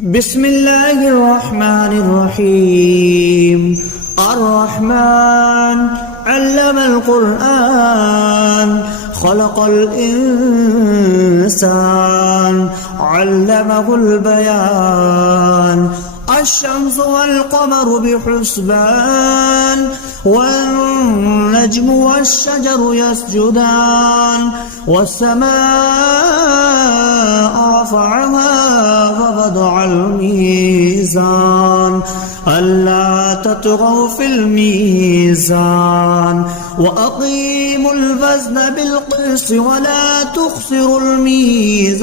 بسم الله الرحمن الرحيم. الرحمن علم القرآن خلق الإنسان علمه البيان. الشمس والقمر بحسبان والنجم والشجر يسجدان والسماء رفعها ووضع الميزان ألا تطغوا في الميزان وأقيموا الوزن بالقسط ولا تخسروا الميزان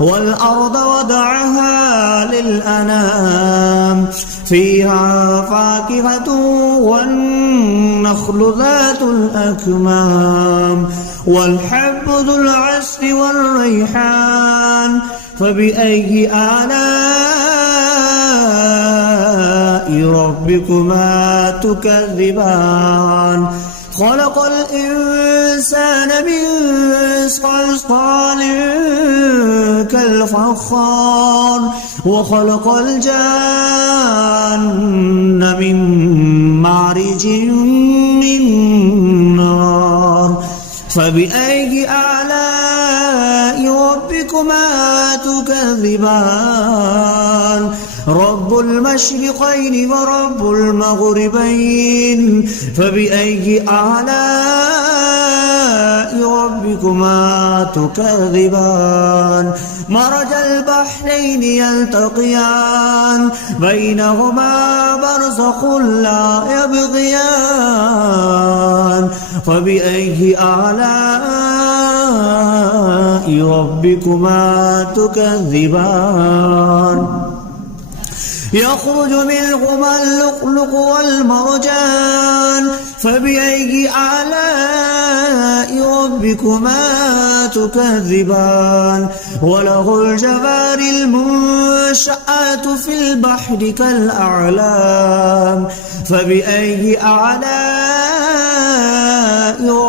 والأرض وضعها للأنام فيها فاكهة والنخل ذات الأكمام والحب ذو العصف والريحان. فبأي آلاء ربكما تكذبان؟ خلق الإنسان من صلصال كالفخار وخلق الجان من مارج من نار. فبأي آلاء ربكما تكذبان؟ رب المشرقين ورب المغربين. فبأي آلاء ربكما تكذبان؟ مرج البحرين يلتقيان بينهما برزخ لا يبغيان. فبأي آلاء ربكما تكذبان؟ يخرج منهما اللؤلؤ والمرجان. فبأي آلاء ربكما تكذبان؟ وله الجوار المنشآت في البحر كالأعلام. فبأي آلاء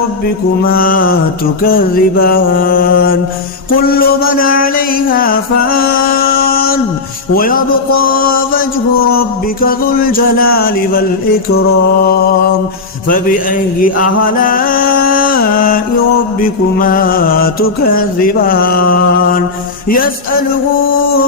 ربكما تكذبان؟ كل من عليها فان ويبقى وجه ربك ذو الجلال والإكرام. فبأي آلاء ربكما تكذبان؟ يسأله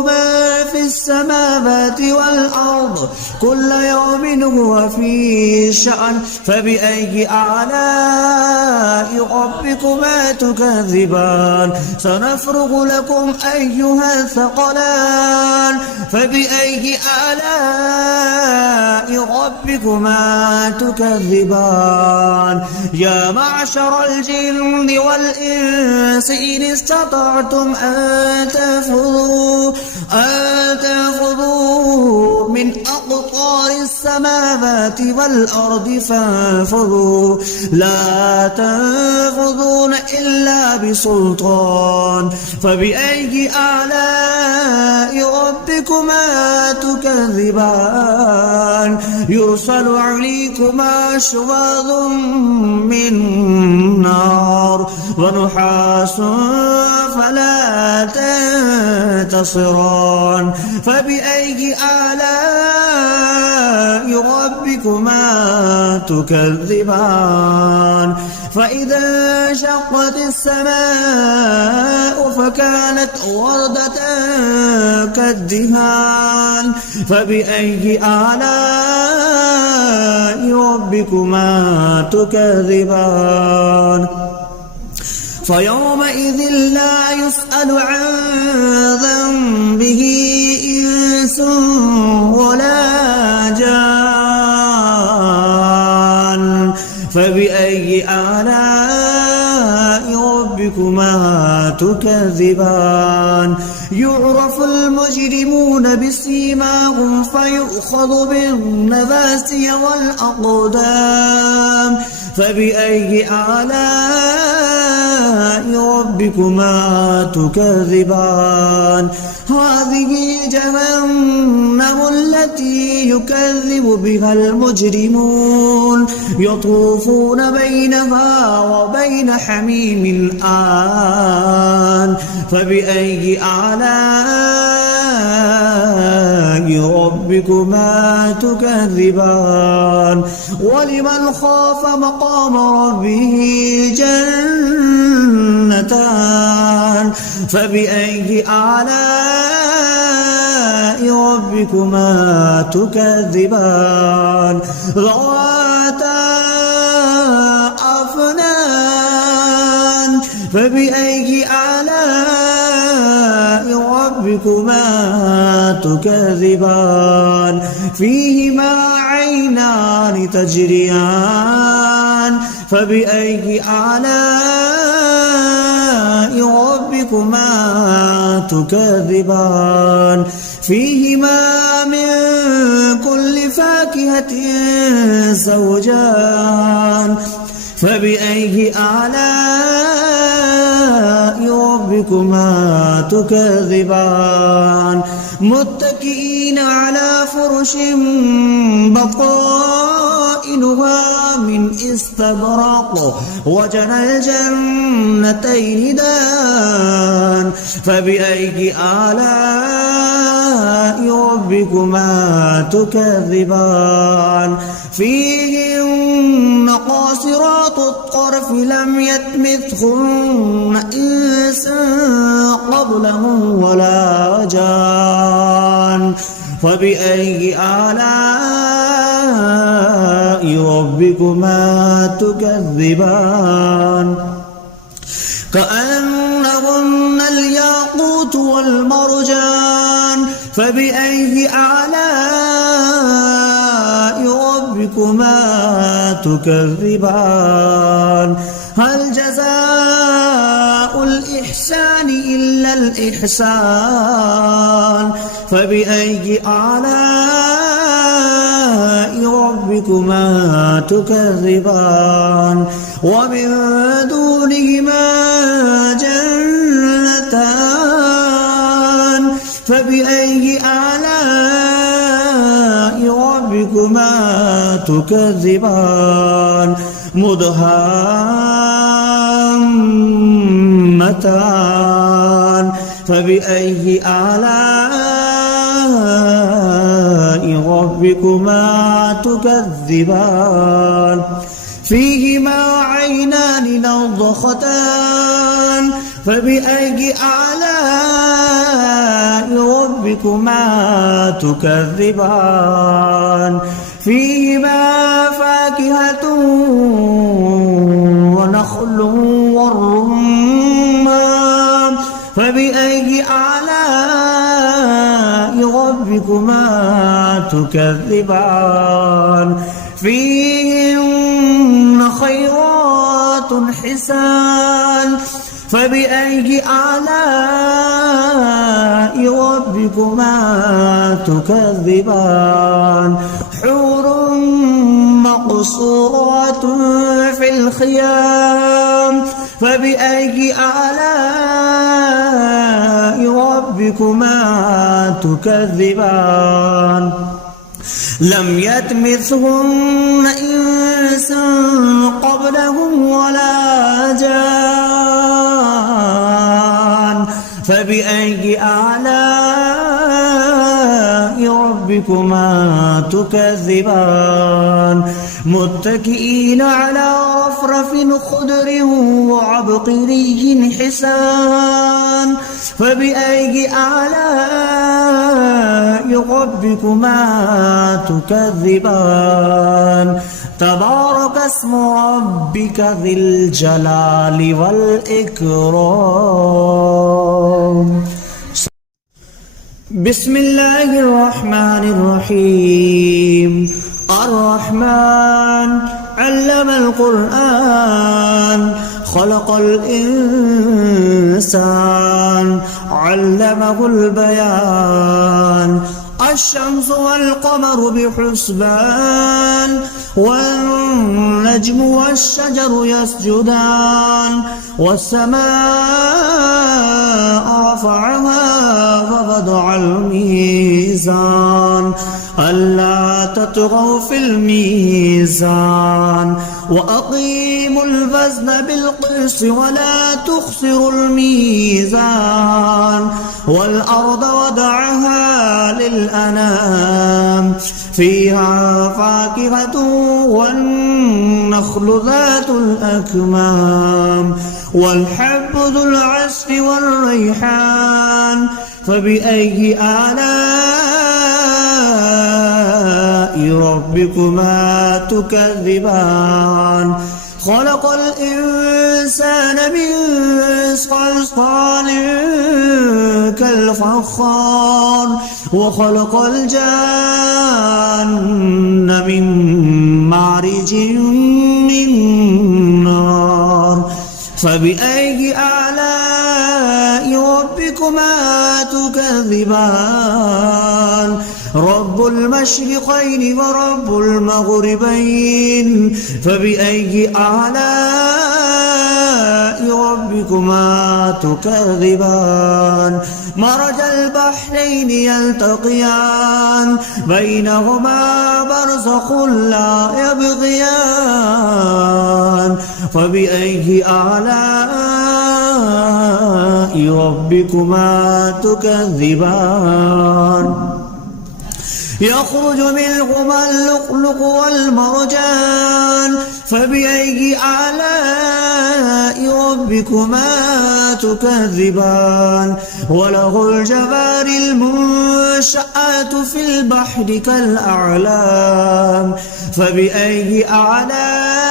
ما في السماوات والأرض كل يوم هو في شأن. فبأي آلاء ربكما تكذبان؟ سنفرغ لكم أيها الثقلان. فبأي آلاء ربكما تكذبان؟ يا معشر الجن والإنس إن استطعتم أن تنفذوا من أقطار السماوات والأرض فانفذوا لا تنفذون إلا بسلطان. فبأي آلاء ربكما تكذبان؟ يرسل عليكما شواظ من نار ونحاس فلا تنتصران. فبأي آلاء ربكما تكذبان؟ فإذا انشقت السماء فكانت وردة كالدهان. فبأي آلاء ربكما تكذبان؟ فيومئذ لا يسأل عن ذنبه إنس ولا جان. فبأي آلاء ربكما تكذبان؟ يعرف المجرمون بسيماهم فيؤخذ بالنواسي والأقدام. فبأي آلاء ربكما تكذبان؟ هذه جهنم التي يكذب بها المجرمون يطوفون بينها وبين حميم آن. فبأي آلاء ربكما تكذبان ولمن خاف مقام ربه جنتان فبأي آلاء ربكما تكذبان ذواتا أفنان فبأي آلاء ربكما تكذبان فيهما عينان تجريان فبأي آلاء ربكما تكذبان فيهما من كل فاكهة زوجان فبأي آلاء ربكما تكذبان متكئين على فرش بطائنها من استبرق وجنى الجنتين دان فبأي آلاء ربكما تكذبان فيهن قاصرات الطرف لم يطمثهن إنس قبلهم ولا جان فبأي آلاء ربكما تكذبان كأنهن الياقوت والمرجان فبأي آلاء ربكما تكذبان هل جزاء الإحسان إلا الإحسان فبأي آلاء ربكما تكذبان ومن دونهما جنتان فبأي آلاء ربكما تكذبان مدهامتان فبأي آلاء ربكما تكذبان فيهما عينان نضختان فبأي آلاء ربكما تكذبان فيهما فاكهة ونخل والرمان فبأي آلاء ربكما تكذبان فيهن خيرات حسان فبأي آلاء ربكما تكذبان حور مقصورات في الخيام فبأي آلاء ربكما تكذبان لم يطمثهن إنس قبلهم ولا جان فبأي آلاء ربكما تكذبان متكئين على رفرف خضر وعبقري حسان فبأي آلاء ربكما تكذبان تبارك اسم ربك ذي الجلال والإكرام بسم الله الرحمن الرحيم الرحمن علم القرآن خلق الإنسان علمه البيان الشمس والقمر بحسبان والنجم والشجر يسجدان والسماء رفعها فوضع الميزان ألا تطغوا في الميزان وأقيموا الوزن بالقسط ولا تخسروا الميزان والأرض وضعها للأنام فيها فاكهة والنخل ذات الأكمام والحب ذو العصف والريحان فبأي آلاء ربكما تكذبان خلق الإنسان من صلصال كالفخار وخلق الجان من مارج من نار فبأي آلاء ربكما تكذبان رب المشرقين ورب المغربين فبأي آلاء ربكما تكذبان مرج البحرين يلتقيان بينهما برزخ لا يبغيان فبأي آلاء ربكما تكذبان يخرج منهما اللؤلؤ والمرجان فبأي آلاء ربكما تكذبان وله الجوار المنشآت في البحر كالأعلام فبأي آلاء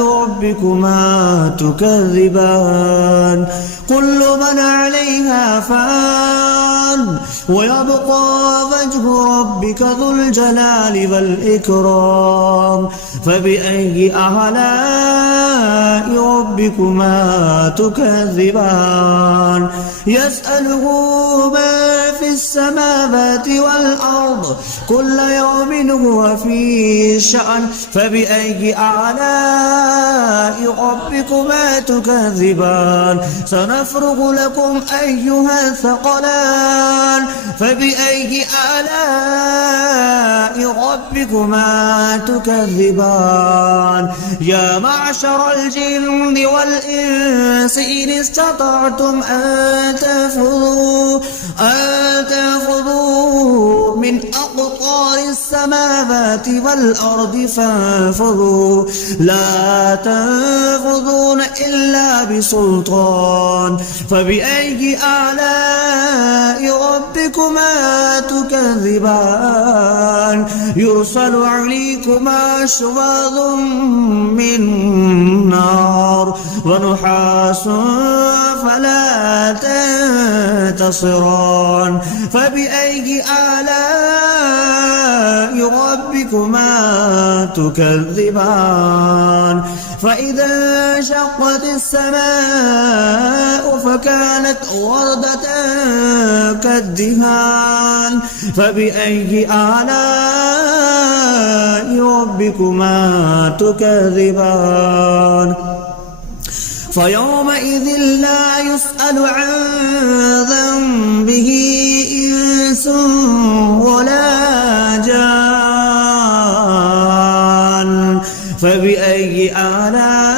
ربكما تكذبان كل من عليها فان ويبقى وجه ربك ذو الجلال والإكرام فبأي آلاء ربكما تكذبان يسأله ما في السماوات والأرض كل يوم هو في شأن فبأي آلاء ربكما تكذبان سنفرغ لكم أيها الثقلان فبأي آلاء ربكما تكذبان يا معشر الجن والإنس إن استطعتم أن تنفذوا من أقطار السماوات والأرض فانفذوا لا تنفذون إلا بسلطان فبأي آلاء ربكما تكذبان يرسل عليكما شواظ من نار ونحاس فلا تنتصران فبأي آلاء ربكما تكذبان فإذا انشقت السماء فكانت وردة كالدهان فبأي آلاء ربكما تكذبان فيومئذ لا يسأل عن ذنبه إنس ولا جان فبأي آلاء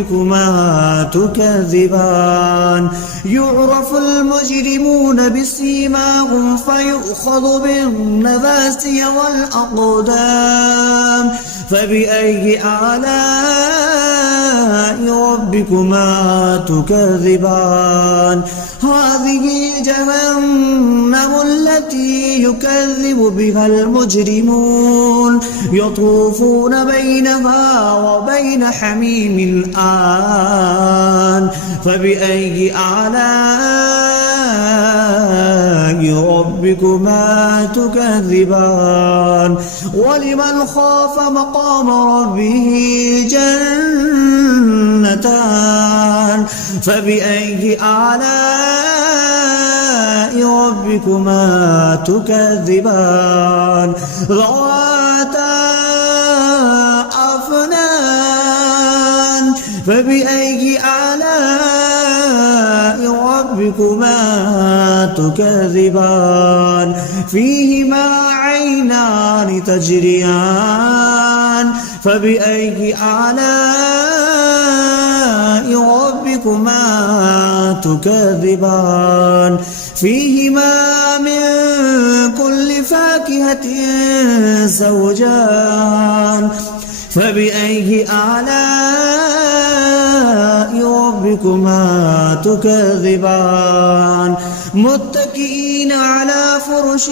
ربكما تكذبان يعرف المجرمون بسيماهم فيؤخذ بالنواسي والأقدام فبأي آلاء ربكما تكذبان هذه جهنم التي يكذب بها المجرمون يطوفون بينها وبين حميم آن فبأي آلاء ربكما تكذبان ولمن خاف مقام ربه جنتان فبأي آلاء ربكما تكذبان ذواتا أفنان فبأي آلاء ربكما تكذبان فيهما عينان تجريان فبأي آلاء ربكما تكذبان فيهما من كل فاكهة زوجان فبأي آلاء ربكما تكذبان متكئين على فرش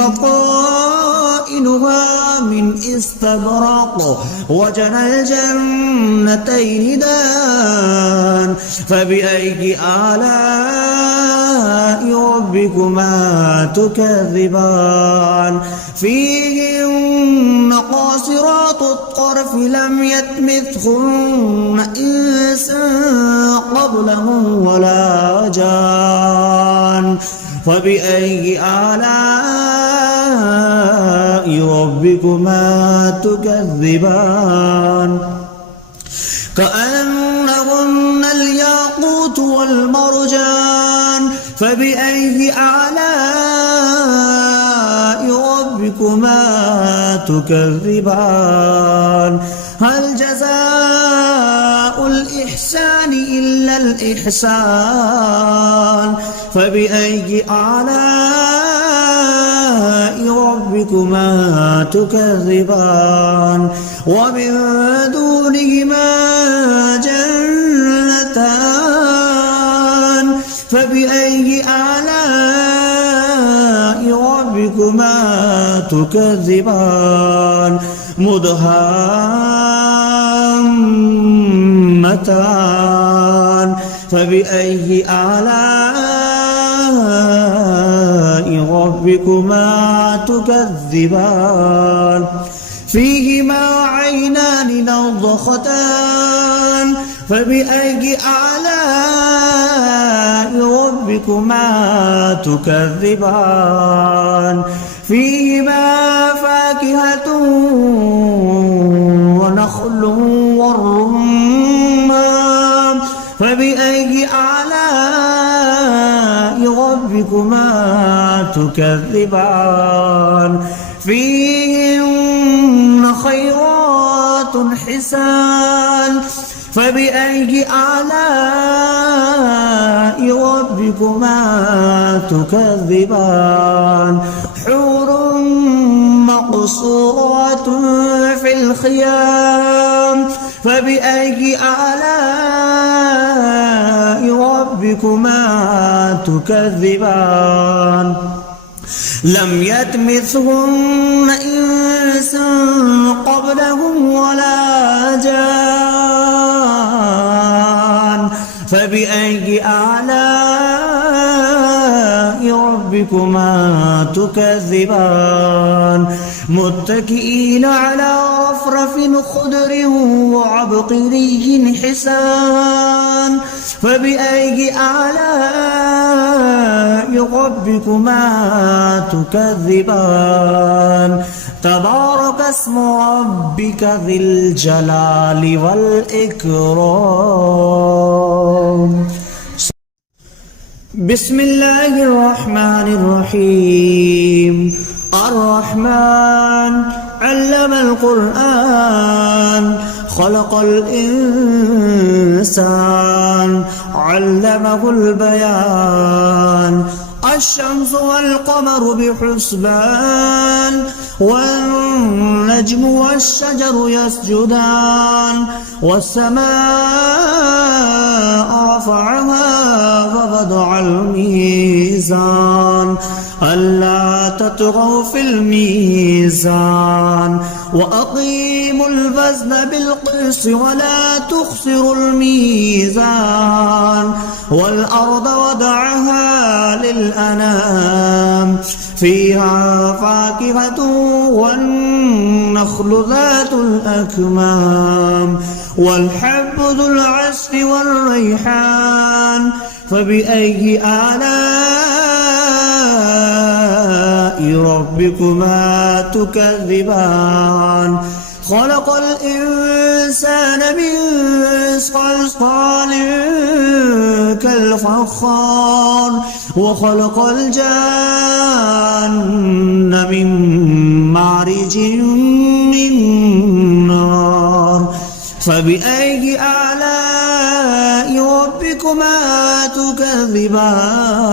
بطائنها من استبرق وجنى الجنتين دان فبأي آلاء ربكما تكذبان فيهن قاصرات الطرف لم يطمثهن إنس قبلهم ولا جان فبأي آلاء ربكما تكذبان كأنهن الياقوت والمرجان فبأي آلاء ربكما تكذبان هل جزاء الإحسان إلا الإحسان فبأي آلاء ربكما تكذبان ومن دونهما جنتان فبأي آلاء ربكما تكذبان مدهامتان فبأي آلاء ربكما تكذبان فيهما عينان نضختان فبأي آلاء ربكما تكذبان فيهما فاكهة ونخل والرمان فبأي آلاء ربكما تكذبان فيهن خيرات حسان فبأي آلاء ربكما تكذبان حور مقصورات في الخيام فبأي آلاء ربكما تكذبان لم يطمثهن إنس قبلهم ولا جان فبأي آلاء ربكما تكذبان متكئين على رفرف خضر وعبقري حسان فبأي آلاء ربكما تكذبان تبارك اسم ربك ذي الجلال والإكرام بسم الله الرحمن الرحيم الرحمن علم القرآن خلق الإنسان علمه البيان الشمس والقمر بحسبان والنجم والشجر يسجدان والسماء رفعها ووضع الميزان ألا تطغوا في الميزان وأقيموا الوزن بالقسط ولا تخسروا الميزان والأرض وضعها للأنام فيها فاكهة والنخل ذات الأكمام والحب ذو العصف والريحان فبأي آلاء ربكما تكذبان خلق الإنسان من صلصال كالفخار وخلق الجان من مارج من نار فبأي آلاء ربكما تكذبان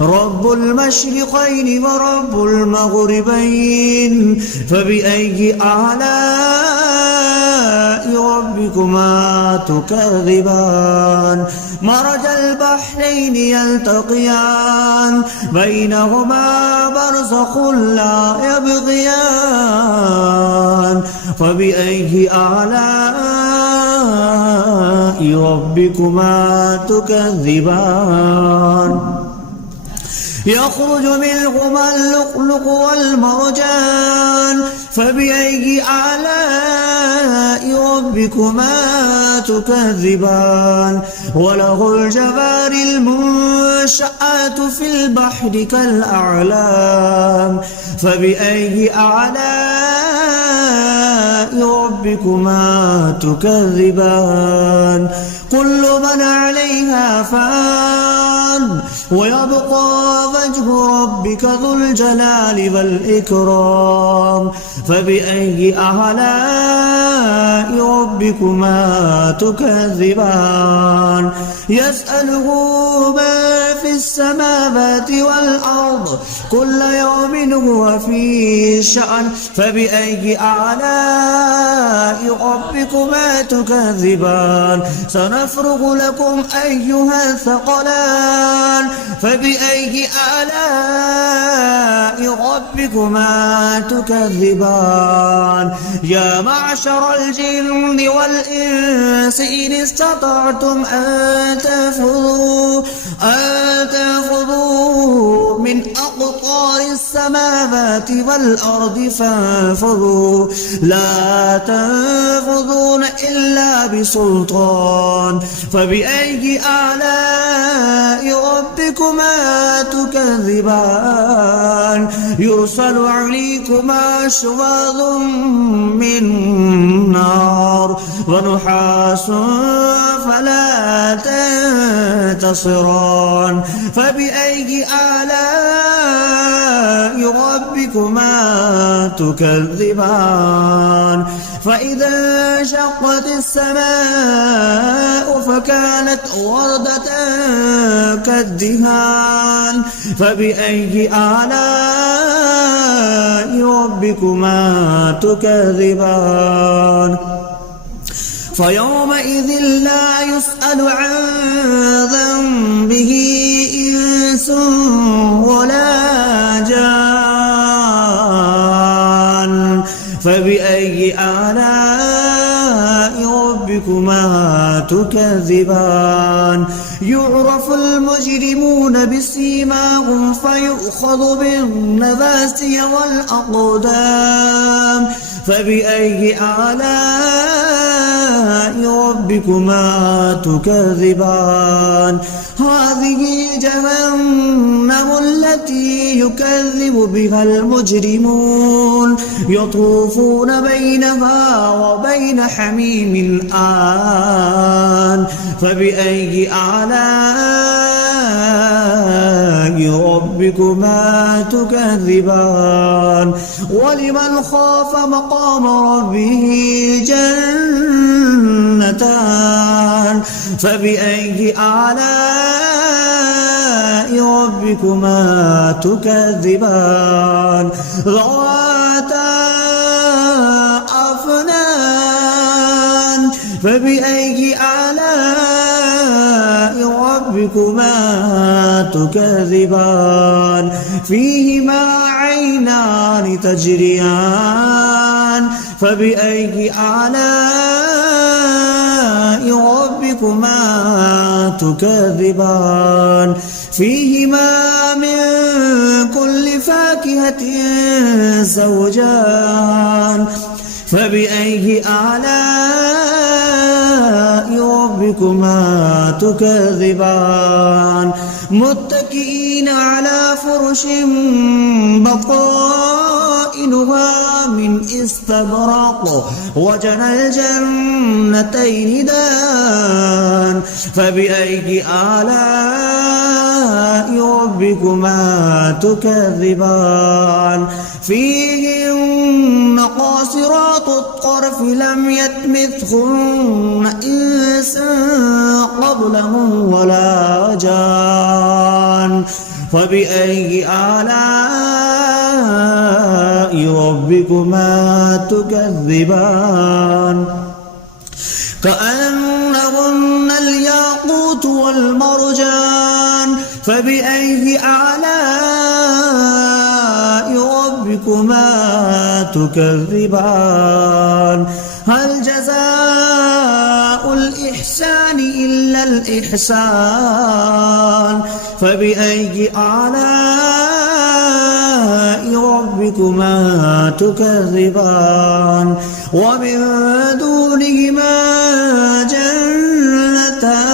رب المشرقين ورب المغربين فبأي آلاء ربكما تكذبان مرج البحرين يلتقيان بينهما برزخ لا يبغيان فبأي آلاء ربكما تكذبان يخرج منهما اللؤلؤ والمرجان فبأي آلاء ربكما تكذبان وله الجوار المنشآت في البحر كالأعلام فبأي آلاء ربكما تكذبان كل من عليها فان ويبقى وجه ربك ذو الجلال والإكرام فبأي آلاء ربكما تكذبان يسأله ما في السماوات والأرض كل يوم هو في شأن فبأي آلاء ربكما تكذبان سنفرغ لكم أيها الثقلان فبأي آلاء ربكما تكذبان يا معشر الجن والإنس إن استطعتم أن تنفذوا من أقطار السماوات والأرض فانفذوا لا تنفذون إلا بسلطان فبأي آلاء ربكما تكذبان يرسل عليكما شواظ من نار ونحاس فلا تنتصران فبأي آلاء ربكما تكذبان فإذا انشقت السماء فكانت وردة كالدهان فبأي آلاء ربكما تكذبان فيومئذ لا يسأل عن ذنبه إنس ولا جان فبأي آلاء ربكما تكذبان يعرف المجرمون بسيماهم فيؤخذ بالنواسي والأقدام فبأي آلاء ربكما تكذبان هذه جهنم التي يكذب بها المجرمون يطوفون بينها وبين حميم آن فبأي آلاء ربكما تكذبان ولمن خاف مقام ربه جنتان فبأي آلاء ربكما تكذبان ذواتا أفنان فبأي آلاء ربكما تكذبان فيهما عينان تجريان فبأي آلاء ربكما تكذبان فيهما من كل فاكهة زوجان فبأي آلاء ربكما ربكما تكذبان متكئين على فرش بطائنها من استبرق وجنى الجنتين دان فبأي آلاء ربكما تكذبان فيهن قاصرات الطرف لم يطمثهن إنس قبلهم ولا جان فبأي آلاء ربكما تكذبان كأنهن الياقوت والمرجان فبأي آلاء ربكما تكذبان هل جزاء الإحسان إلا الإحسان فبأي آلاء ربكما تكذبان ومن دونهما جنتان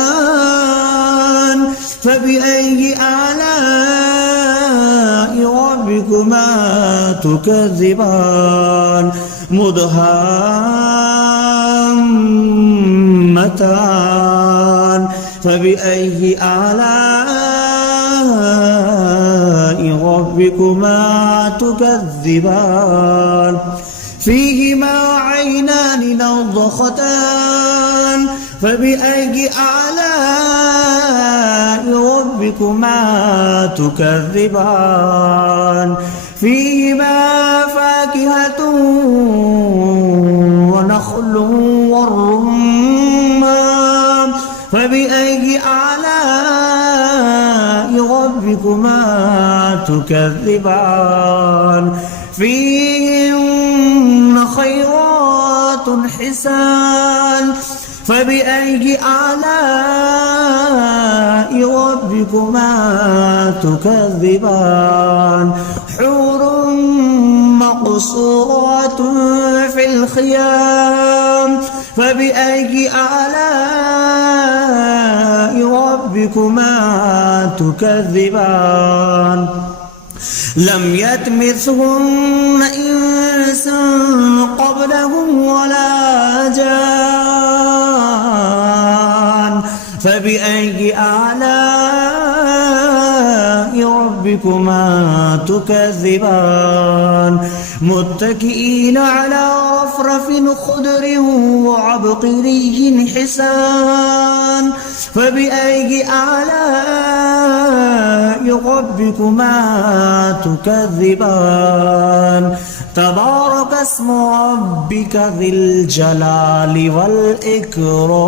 فبأي آلاء ربكما تكذبان مدهامتان فبأي آلاء ربكما تكذبان فيهما عينان نضختان فبأي آلاء ربكما تكذبان فيهما فاكهة ونخل والرمان فبأي آلاء ربكما تكذبان فيهن خيرات حسان فبأي آلاء ربكما تكذبان حور مقصورات في الخيام فبأي آلاء ربكما تكذبان لم يطمثهن إنس قبلهم ولا جان فبأي آلاء ربكما تكذبان متكئين على رفرف خضر وعبقري حسان فبأي آلاء ربكما تكذبان تبارك اسم ربك ذي الجلال والإكرام